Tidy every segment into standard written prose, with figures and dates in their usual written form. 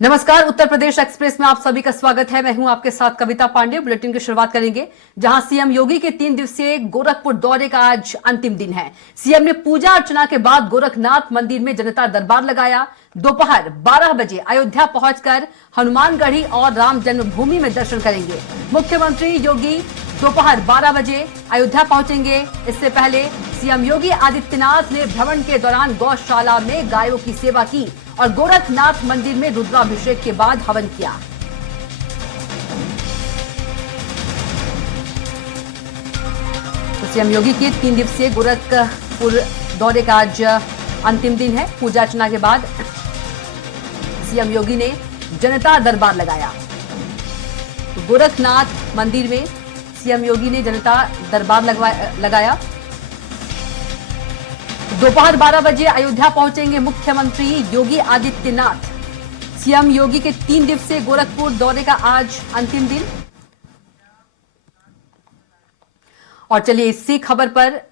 नमस्कार, उत्तर प्रदेश एक्सप्रेस में आप सभी का स्वागत है। मैं हूं आपके साथ कविता पांडे। बुलेटिन की शुरुआत करेंगे जहां सीएम योगी के 3 दिवसीय गोरखपुर दौरे का आज अंतिम दिन है। सीएम ने पूजा अर्चना के बाद गोरखनाथ मंदिर में जनता दरबार लगाया। दोपहर 12 बजे अयोध्या पहुंचकर हनुमानगढ़ी और राम जन्मभूमि में दर्शन करेंगे। मुख्यमंत्री योगी दोपहर 12 बजे अयोध्या पहुंचेंगे। इससे पहले सीएम योगी आदित्यनाथ ने भ्रमण के दौरान गौशाला में गायों की सेवा की और गोरखनाथ मंदिर में रुद्राभिषेक के बाद हवन किया। तो सीएम योगी के 3 दिवसीय गोरखपुर दौरे का आज अंतिम दिन है। पूजा अर्चना के बाद सीएम योगी ने जनता दरबार लगाया। तो गोरखनाथ मंदिर में सीएम योगी ने जनता दरबार लगाया। दोपहर 12 बजे अयोध्या पहुंचेंगे मुख्यमंत्री योगी आदित्यनाथ। सीएम योगी के 3 दिवसीय गोरखपुर दौरे का आज अंतिम दिन। और चलिए इसी खबर पर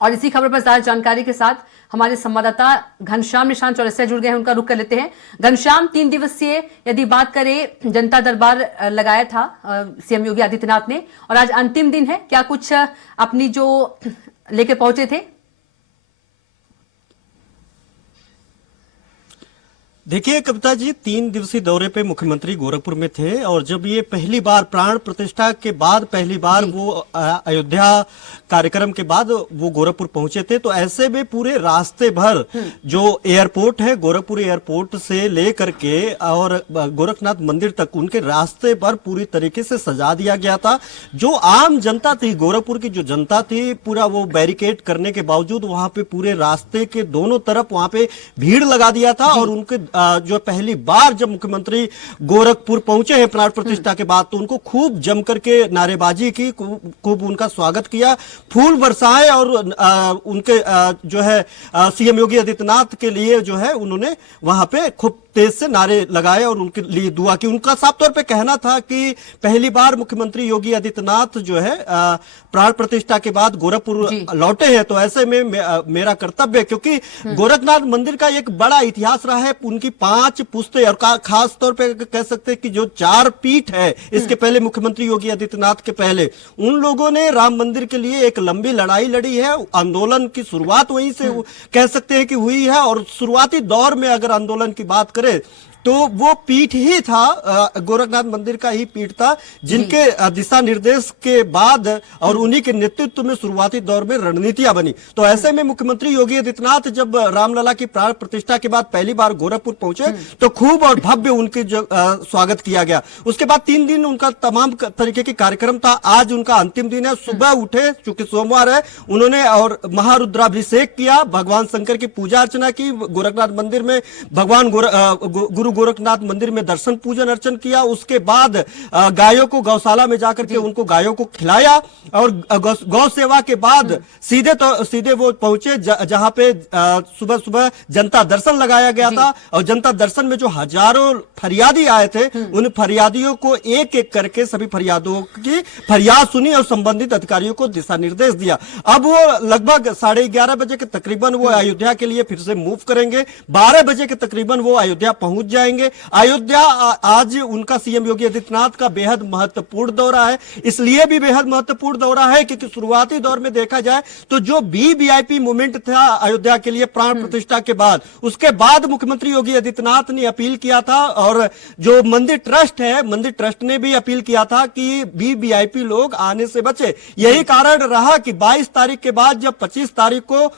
ज्यादा जानकारी के साथ हमारे संवाददाता घनश्याम निशांत चौरसिया जुड़ गए हैं। उनका रुख कर लेते हैं। घनश्याम, 3 दिवसीय यदि बात करें, जनता दरबार लगाया था सीएम योगी आदित्यनाथ ने और आज अंतिम दिन है, क्या कुछ अपनी जो लेके पहुंचे थे? देखिए कविता जी, 3 दिवसीय दौरे पे मुख्यमंत्री गोरखपुर में थे और जब ये पहली बार प्राण प्रतिष्ठा के बाद पहली बार वो अयोध्या कार्यक्रम के बाद वो गोरखपुर पहुंचे थे, तो ऐसे में पूरे रास्ते भर जो एयरपोर्ट है, गोरखपुर एयरपोर्ट से लेकर के और गोरखनाथ मंदिर तक उनके रास्ते पर पूरी तरीके से सजा दिया गया था। जो आम जनता थी, गोरखपुर की जो जनता थी, पूरा वो बैरिकेड करने के बावजूद वहां पे पूरे रास्ते के दोनों तरफ वहां पे भीड़ लगा दिया था। और उनके जो पहली बार जब मुख्यमंत्री गोरखपुर पहुंचे हैं प्राण प्रतिष्ठा के बाद, तो उनको खूब जम करके नारेबाजी की, खूब उनका स्वागत किया, फूल बरसाए और उनके जो है सीएम योगी आदित्यनाथ के लिए जो है उन्होंने वहां पे खूब तेज से नारे लगाए और उनके लिए दुआ की। उनका साफ तौर पे कहना था कि पहली बार मुख्यमंत्री योगी आदित्यनाथ जो है प्राण प्रतिष्ठा के बाद गोरखपुर लौटे हैं, तो ऐसे में मेरा कर्तव्य है, क्योंकि गोरखनाथ मंदिर का एक बड़ा इतिहास रहा है। उनकी 5 पुश्तें और खास तौर पे कह सकते हैं कि जो 4 पीठ है इसके पहले मुख्यमंत्री योगी आदित्यनाथ के पहले, उन लोगों ने राम मंदिर के लिए एक लंबी लड़ाई लड़ी है। आंदोलन की शुरुआत वहीं से कह सकते हैं कि हुई है और शुरुआती दौर में अगर आंदोलन की बात करें तो वो पीठ ही था, गोरखनाथ मंदिर का ही पीठ था, जिनके दिशा निर्देश के बाद और उन्हीं के नेतृत्व में शुरुआती दौर में रणनीतियां बनी। तो ऐसे में मुख्यमंत्री योगी आदित्यनाथ जब रामलला की प्राण प्रतिष्ठा के बाद पहली बार गोरखपुर पहुंचे तो खूब और भव्य उनके स्वागत किया गया। उसके बाद 3 दिन उनका तमाम तरीके के कार्यक्रम था। आज उनका अंतिम दिन है। सुबह उठे, चूंकि सोमवार है, उन्होंने और महारुद्राभिषेक किया, भगवान शंकर की पूजा अर्चना की, गोरखनाथ मंदिर में भगवान गुरु गोरखनाथ मंदिर में दर्शन पूजन अर्चन किया। उसके बाद गायों को गौशाला में जाकर के उनको गायों को खिलाया और गौ सेवा के बाद सीधे वो पहुंचे जहां पे सुबह सुबह जनता दर्शन लगाया गया था। और जनता दर्शन में जो हजारों फरियादी आए थे, उन फरियादियों को एक एक करके सभी फरियादों की फरियाद सुनी और संबंधित अधिकारियों को दिशा निर्देश दिया। अब वो लगभग 11:30 बजे के तकरीबन वो अयोध्या के लिए फिर से मूव करेंगे। 12 बजे के तकरीबन वो अयोध्या पहुंच जाएंगे। अयोध्या आज उनका सीएम योगी आदित्यनाथ का बेहद महत्वपूर्ण दौरा है। इसलिए भी बेहद महत्वपूर्ण दौरा है क्योंकि शुरुआती दौर में देखा जाए तो जो वीवीआईपी मूवमेंट था अयोध्या के लिए प्राण प्रतिष्ठा के बाद, उसके बाद मुख्यमंत्री योगी आदित्यनाथ ने अपील किया था और जो मंदिर ट्रस्ट है, मंदिर ट्रस्ट ने भी अपील किया था कि वीवीआईपी लोग आने से बचे। यही कारण रहा कि 22 तारीख के बाद जब 25 तारीख को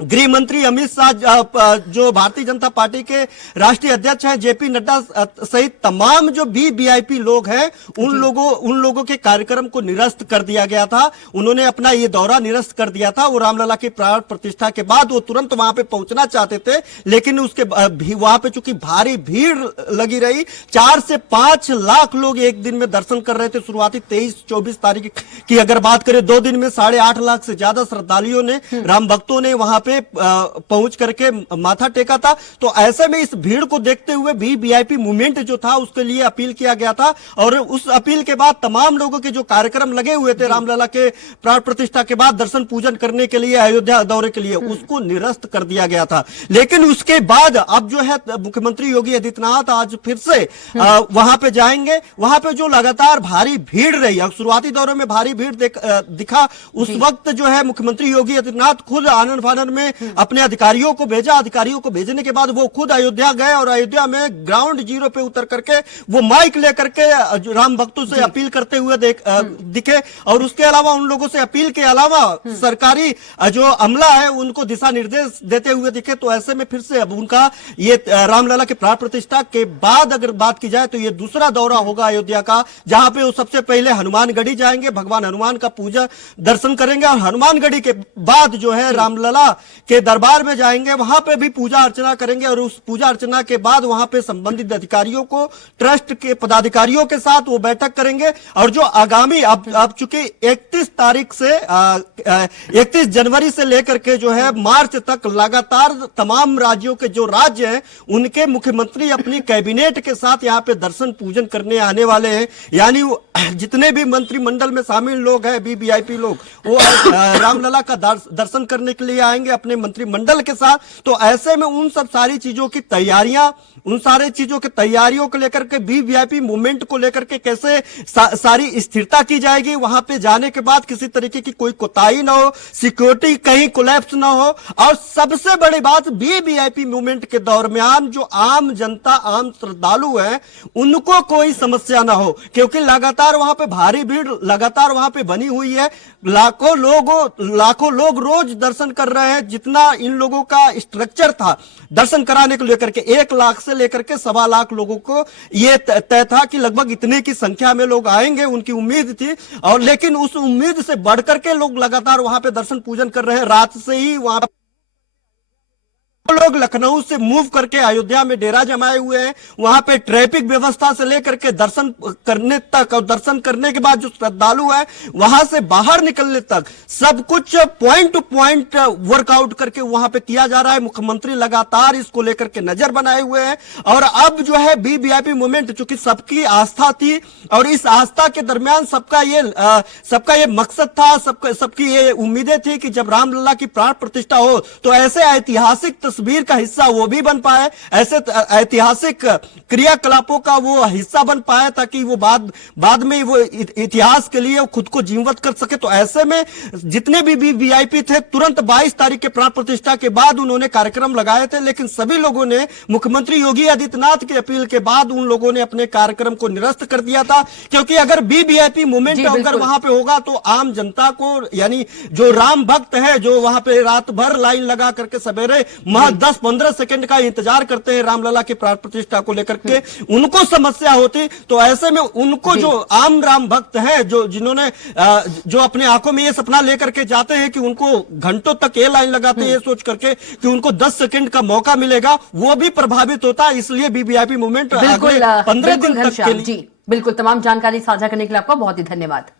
गृह मंत्री अमित शाह, जो भारतीय जनता पार्टी के राष्ट्रीय अध्यक्ष हैं जेपी नड्डा सहित तमाम जो वीवीआईपी लोग हैं, उन लोगों के कार्यक्रम को निरस्त कर दिया गया था। उन्होंने अपना ये दौरा निरस्त कर दिया था। वो रामलला की प्राण प्रतिष्ठा के बाद वो तुरंत वहां पे पहुंचना चाहते थे, लेकिन उसके वहां पे चूंकि भारी भीड़ लगी रही, 4 से 5 लाख लोग एक दिन में दर्शन कर रहे थे। शुरुआती 23-24 तारीख की अगर बात करें, 2 दिन में 8.5 लाख से ज्यादा श्रद्धालुओं ने, राम भक्तों ने वहां पे पहुंच करके माथा टेका था। तो ऐसे में इस भीड़ को देखते हुए भी वीआईपी मूवमेंट जो था उसके लिए अपील किया गया था, और उस अपील के बाद तमाम लोगों के जो कार्यक्रम लगे हुए थे रामलला के प्राण प्रतिष्ठा के बाद दर्शन पूजन करने के लिए, अयोध्या दौरे के लिए, उसको निरस्त कर दिया गया था। लेकिन उसके बाद अब जो है मुख्यमंत्री योगी आदित्यनाथ आज फिर से वहां पे जाएंगे। वहां पे जो लगातार भारी भीड़ रही, अब शुरुआती दौरे में भारी भीड़ दिखा, उस वक्त जो है मुख्यमंत्री योगी आदित्यनाथ खुद आनन फानन में अपने अधिकारियों को भेजा। अधिकारियों को भेजने के बाद वो खुद अयोध्या गए और अयोध्या में ग्राउंड जीरो पे उतर करके वो माइक लेकर के राम भक्तों से अपील करते हुए दिखे। और उसके अलावा उन लोगों से अपील के अलावा सरकारी जो अमला है उनको दिशा निर्देश देते हुए दिखे। तो ऐसे में फिर से अब उनका ये रामलला के प्राण प्रतिष्ठा के बाद अगर बात की जाए तो ये दूसरा दौरा होगा अयोध्या का, जहां पे वो सबसे पहले हनुमानगढ़ी जाएंगे, भगवान हनुमान का पूजा दर्शन करेंगे, और हनुमानगढ़ी के बाद जो है रामलला के दरबार में जाएंगे, वहां पे भी पूजा अर्चना करेंगे। और उस पूजा अर्चना के बाद वहां पे संबंधित अधिकारियों को, ट्रस्ट के पदाधिकारियों के साथ वो बैठक करेंगे। और जो आगामी अब चूंकि 31 तारीख से 31 जनवरी से लेकर के जो है मार्च तक लगातार तमाम राज्यों के जो राज्य हैं उनके मुख्यमंत्री अपनी कैबिनेट के साथ यहाँ पे दर्शन पूजन करने आने वाले हैं। यानी जितने भी मंत्रिमंडल में शामिल लोग हैं, वीवीआईपी लोग, वो रामलला का दर्शन करने के लिए आएंगे अपने मंत्रिमंडल के साथ। तो ऐसे में उन सब सारी चीजों की तैयारियां, उन सारे चीजों की तैयारियों को लेकर के वीवीआईपी मूवमेंट को लेकर के कैसे सारी स्थिरता की जाएगी, वहां पे जाने के बाद किसी तरीके की कोई कोताही ना हो, सिक्योरिटी कहीं कोलैप्स ना हो, और सबसे बड़ी बात वीवीआईपी मूवमेंट के दरमियान जो आम जनता, आम श्रद्धालु है, उनको कोई समस्या ना हो, क्योंकि लगातार वहां पे भारी भीड़ लगातार वहां पे बनी हुई है। लाखों लोग रोज दर्शन कर रहे हैं। जितना इन लोगों का स्ट्रक्चर था दर्शन कराने को लेकर के, 1 लाख से लेकर के 1.25 लाख लोगों को यह तय था कि लगभग इतने की संख्या में लोग आएंगे, उनकी उम्मीद थी। और लेकिन उस उम्मीद से बढ़कर के लोग लगातार वहां पे दर्शन पूजन कर रहे हैं। रात से ही वहां लोग लखनऊ से मूव करके अयोध्या में डेरा जमाए हुए हैं। वहां पे ट्रैफिक व्यवस्था से लेकर के दर्शन करने तक, और दर्शन करने के बाद जो श्रद्धालु है वहां से बाहर निकलने तक सब कुछ पॉइंट टू पॉइंट वर्कआउट करके वहां पे किया जा रहा है। मुख्यमंत्री लगातार इसको लेकर के नजर बनाए हुए हैं। और अब जो है वीवीआईपी मूवमेंट, चूंकि सबकी आस्था थी और इस आस्था के दरमियान सबका ये मकसद था, सबकी ये उम्मीदें थी कि जब रामलला की प्राण प्रतिष्ठा हो तो ऐसे ऐतिहासिक तस्वीर का हिस्सा वो भी बन पाए, ऐसे ऐतिहासिक क्रियाकलापों का वो हिस्सा बन पाए, ताकि वो बाद में वो इतिहास के लिए खुद को जीवंत कर सके। तो ऐसे में जितने भी वीआईपी थे तुरंत 22 तारीख के प्राण प्रतिष्ठा के बाद उन्होंने कार्यक्रम लगाए थे, लेकिन सभी लोगों ने मुख्यमंत्री योगी आदित्यनाथ की अपील के बाद उन लोगों ने अपने कार्यक्रम को निरस्त कर दिया था। क्योंकि अगर वीवीआईपी मूवमेंट अगर वहां पे होगा तो आम जनता को, यानी जो राम भक्त है, जो वहां पे रात भर लाइन लगा करके सवेरे 10-15 सेकंड का इंतजार करते हैं रामलला की प्राण प्रतिष्ठा को लेकर के, उनको समस्या होती। तो ऐसे में उनको, जो आम राम भक्त है, जो जिन्होंने जो अपने आंखों में ये सपना लेकर के जाते हैं कि उनको घंटों तक ये लाइन लगाते हैं ये सोच करके कि उनको 10 सेकंड का मौका मिलेगा, वो भी प्रभावित होता है। इसलिए वीवीआईपी मूवमेंट 15 दिन तक के लिए। जी बिल्कुल, तमाम जानकारी साझा करने के लिए आपका बहुत ही धन्यवाद।